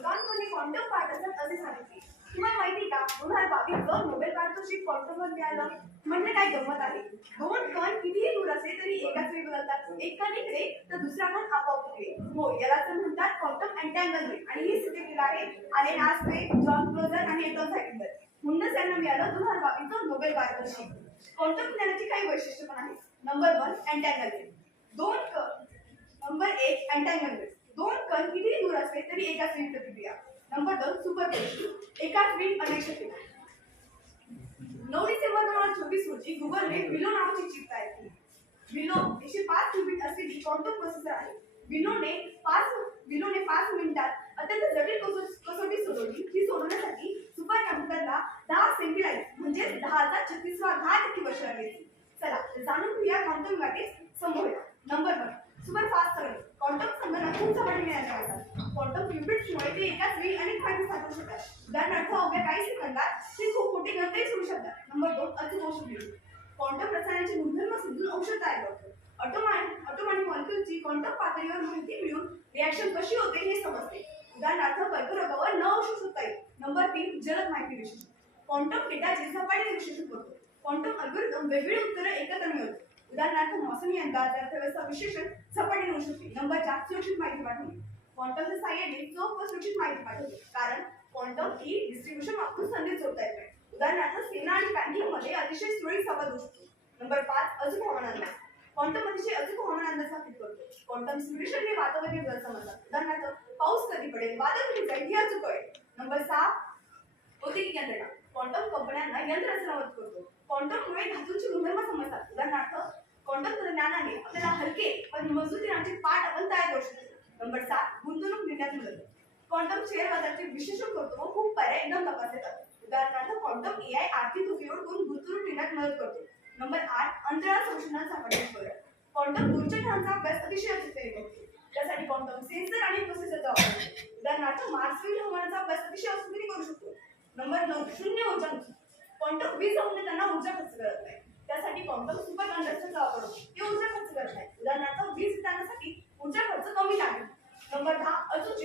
निकॉनकडे quantum part असतात असे सांगितले तुम्हाला माहिती का? दोन हजार बावीस दोन नोबेल पारितोषिक क्वांटमवर मिळालं. म्हणजे काय गंमत आहे? दोन कण कितीही दूर असले तरी एकाच वेळी बदलतात. एक कण इकडे तर दुसरा कण आपोआप इकडे हो याला तर म्हणतात क्वांटम अँटँगलमेंट आणि हे सिद्ध केलं आहे आलेन आस्पे जॉन क्लोजर आणि एटॉन सायकिंडर म्हणूनच त्यांना मिळालं दोन हजार बावीस नोबेल पारितोषिक क्वांटम विज्ञानाची काही वैशिष्ट्य पण आहेत. नंबर वन अँटँगलमेंट दोन कण. नंबर एक अँटँगलमेंट दोन कण कितीही दूर असले तरी एकाच वेळी प्रतिक्रिया. नंबर दोन सुपर एकाच वेळी अनेक शक्यता नऊ डिसेंबर दोन हजार चोवीस रोजी गुगलने विलो नावाची चिप तयार केली. विलो एकशे पाच क्युबिट असलेली क्वांटम प्रोसेसर आहे. विलोने पाच विलोने पाच मिनिटात अत्यंत जटिल कसोटी सोडवली. ही सोडवण्यासाठी सुपर कॉम्प्युटरला दहा सेंटीलाईट म्हणजे दहा हजार छत्तीसवा घात इतकी वर्ष लागली चला जाणून घेऊया क्वांटम गाठीत समोर नंबर वन सुपर फास्ट संगणक क्वांटम संगणक खूप झपाट्याने मिळायला लागतात ते एकाच वेळी अनेक फायदे साधू शकतात उदाहरणार्थ अवघ्या काही सेकंदात ते खूप मोठी गंतही सोडू शकतात. नंबर दोन अचूक औषध निर्मिती क्वांटम रसायनाचे गुणधर्म समजून औषध तयार करतो. ऑटोमॅन ऑटोमॅटिक मॉलिक्युलची क्वांटम पातळीवर माहिती मिळून रिॲक्शन कशी होते हे समजते. उदाहरणार्थ कर्करोगावर न औषध सुद्धा येईल नंबर तीन जलद माहिती विश्लेषण. क्वांटम डेटाचे झपाट्याने विश्लेषण करतो. क्वांटम अल्गोरिदम वेगवेगळी उत्तरं एकत्र मिळवतो. उदाहरणार्थ मौसमी अंदाज अर्थव्यवस्था विश्लेषण झपाट्याने होऊ शकते नंबर चार सुरक्षित माहिती पाठवणे. क्वांटमच्या साह्याने चोख व सुरक्षित माहिती पाठवते कारण क्वांटम ही डिस्ट्रीब्युशन वापरून संधी जोडता येत. उदाहरणार्थ सेना आणि बँकिंग अतिशय सुरळीत संवाद असतो. नंबर पाच अचूक हवामान अंदाज. क्वांटम अतिशय अचूक हवामान अंदाज स्थापित करतो क्वांटम सिम्युलेशनने वातावरणीय बदल समजतात उदाहरणार्थ पाऊस कधी पडेल वादळ कधी जाईल हे अचूक आहे. नंबर सहा औद्योगिक यंत्रणा. क्वांटम कंपन्यांना यंत्र रचना मदत करतो. क्वांटममुळे धातूंचे गुणधर्म समजतात. उदाहरणार्थ क्वांटम तंत्रज्ञानाने आपल्याला हलके पण मजबूतीचे पाठ आपण तयार करू शकतो. नंबर सात गुंतवणूक निर्णयात मदत. क्वांटम शेअर बाजाराचे विश्लेषण करतो व खूप पर्याय एकदम तपासले जातात उदाहरणार्थ क्वांटम आय आर्थिक उपयोग करून गुंतवणूक निर्णयात मदत करतो. नंबर आठ अंतराळ संशोधनात सापडण्यास बरं क्वांटम दूरच्या अभ्यास अतिशय अचूकतेने करतो. त्यासाठी क्वांटम सेन्सर आणि प्रोसेसरचा वापर उदाहरणार्थ मार्सवरील हवामानाचा अभ्यास अतिशय अचूकतेने करू शकतो. नंबर नऊ शून्य ऊर्जा क्वांटम वीज होऊन त्यांना ऊर्जा खर्च करत नाही. त्यासाठी क्वांटम सुपर कंडक्टरचा वापर होतो ते ऊर्जा खर्च करत नाही उदाहरणार्थ वीज वितरणासाठी ऊर्जा खर्च कमी लागेल नंबर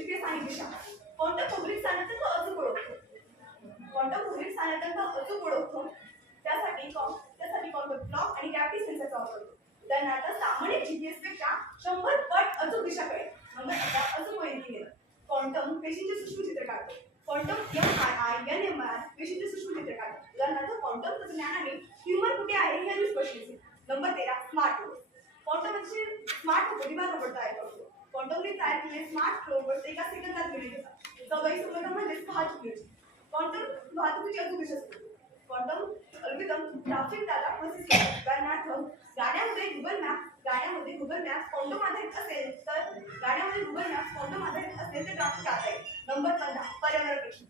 दहा अचूक कोणत्या आणि दिशा तो पब्लिक स्थानांतरण अचूक ओळखतो? क्वांटम पब्लिक स्थानांतरण अचूक ओळखतो? त्यासाठी कॉम त्यासाठी क्वांटम ब्लॉक आणि ग्रॅव्हिटी सेन्सरचा वापर करतो. उदाहरणार्थ सामान्य जीपीएसपेक्षा शंभर पट अचूक दिशा कळेल. म्हणजे आता अचूक माहिती गेलं. क्वांटम पेशींचे सूक्ष्म चित्र काढतो quantum M I I N M R पेशींचे सूक्ष्म चित्र काढतो. उदाहरणार्थ क्वांटम तंत्रज्ञानाने ट्यूमर कुठे आहे हे अधिक स्पष्ट नंबर तेरा स्मार्ट रोबोट क्वांटम स्मार्ट प्रतिभा रोबोट तयार करतो क्वांटमने तयार केले स्मार्ट रोबोट एका सेकंदात घरी घेतात सवयी सुविधा म्हणजे वाहतूक निर्मिती. क्वांटम वाहतुकीची अजून दिशा सुचवतो quantum algorithm traffic data process करतो उदाहरणार्थ गाड्यामध्ये गुगल मॅप गाड्यामध्ये गुगल मॅप क्वांटम आधारित असेल तर गाड्यामध्ये गुगल मॅप क्वांटम आधारित असेल तर ट्रॅफिक टाळता येईल. नंबर पंधरा पर्यावरण प्रश्न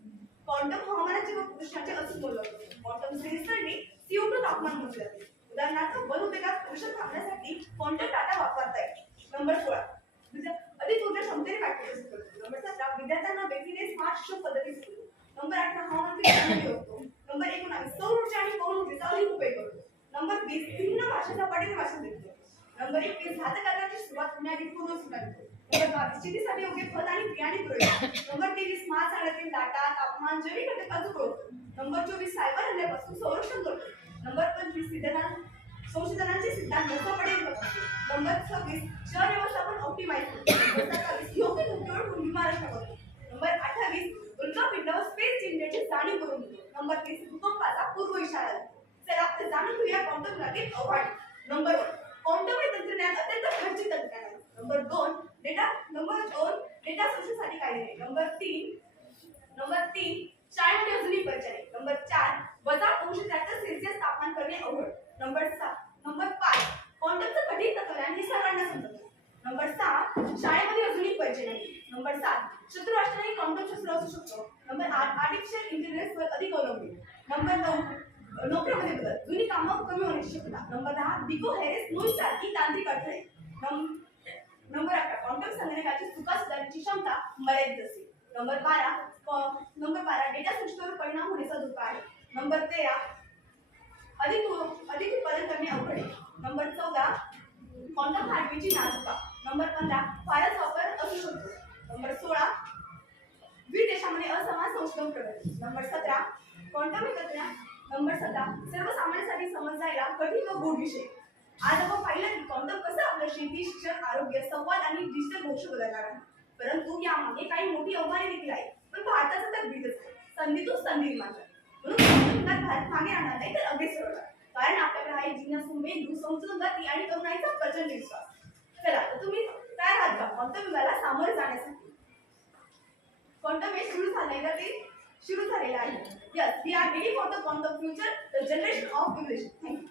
क्वांटम हवामानाचे व कृष्णाचे अचूक मोजमाप करतो क्वांटम सेन्सरने सीओ टू तापमान मोजले जाते. उदाहरणार्थ वन उद्योगात प्रदूषण थांबण्यासाठी क्वांटम डाटा वापरता येईल? नंबर सोळा विद्या- अधिक ऊर्जा क्षमतेने प्रॅक्टिस करतो. नंबर सतरा विद्यार्थ्यांना वेगवेगळे स्मार्ट शो पद्धती सुरू नंबर आठ हवामान होतो. नंबर एकोणावीस सौर ऊर्जा आणि पौर ऊर्जेचा अधिक उपयोग करतो नंबर वीस भिन्न भाषेचा पटीने भाषण देतो नंबर एकवीस घातकाची सुरुवात होण्याआधी पूर्ण सुधारतो. नंबर बावीस शेतीसाठी योग्य खत आणि बियाणे पुरवतो नंबर तेवीस स्मार्ट शाळेतील डाटा तापमान जैविक घटक अचूक नंबर चोवीस सायबर हल्ल्यापासून संरक्षण करतो नंबर पंचवीस विद्यार्थ्यां संशोधनाचे सिद्धांत मोठ्यापणे नंबर सव्वीस शहर व्यवस्थापन ऑप्टिमाइज सत्तावीस योग्य धोक्यावर कुंडी महाराष्ट्र करतो नंबर अठ्ठावीस उल्कापिंड व स्पेस चिन्हाची जाणीव करून देतो नंबर तीस भूकंपाचा पूर्व इशारा देतो चला तर जाणून घेऊया क्वांटम ग्राफिक आव्हान नंबर वन क्वांटम हे तंत्रज्ञान अत्यंत खर्ची तंत्रज्ञान आहे. नंबर दोन डेटा नंबर दोन डेटा संशोधनासाठी काही नाही. नंबर तीन नंबर तीन शाळेमध्ये अजूनही परिचय नंबर चार वजा दोनशे त्याचं सेल्सिअस तापमान करणे अवघड. नंबर सहा नंबर पाच कॉन्टॅक्टचं कठीण तत्वज्ञान हे सर्वांना समजतं. नंबर सहा शाळेमध्ये अजूनही परिचय नाही. नंबर सात शत्रू राष्ट्रांनी क्वांटम शस्त्र असू शकतो. नंबर आठ आर्टिफिशियल इंटेलिजन्सवर अधिक अवलंबून. नंबर नऊ नोकऱ्यामध्ये बदल. जुनी कामं कमी होण्याची शक्यता. नंबर दहा डिको हेरेस नोई सारखी तांत्रिक अडथळे. नंबर अकरा कॉन्टॅक्ट संगणकाची चुका सुधारण्याची क्षमता मर्यादित असते नंबर बारा नंबर बारा डेटा सृष्टीवर परिणाम होण्याचा धोका आहे. नंबर तेरा अधिक अधिक उत्पादन करणे अवघड नंबर चौदा क्वांटम हार्डवेअरची नाजुका नंबर पंधरा फारच वापर असू शकतो नंबर सोळा वीट देशामध्ये असमान संशोधन प्रगती. नंबर सतरा क्वांटम तंत्रज्ञान नंबर सतरा सर्वसामान्यांसाठी समजायला कठीण व गोड विषय. आज आपण पाहिलं की क्वांटम कसं आपलं शेती शिक्षण आरोग्य संवाद आणि डिजिटल भविष्य बदलणार आहे. परंतु यामागे काही मोठी आव्हाने देखील आहेत पण भारताचं तर बीजच आहे. संधीतून संधी निर्माण आणि तरुणाईचा प्रचंड विश्वास. चला तर तुम्ही तयार आहात का क्वांटम युगाला सामोरे जाण्यासाठी. क्वांटम हे सुरू झालंय का ते सुरू झालेलं आहे. Yes we are ready on the quantum future the generation of English thank you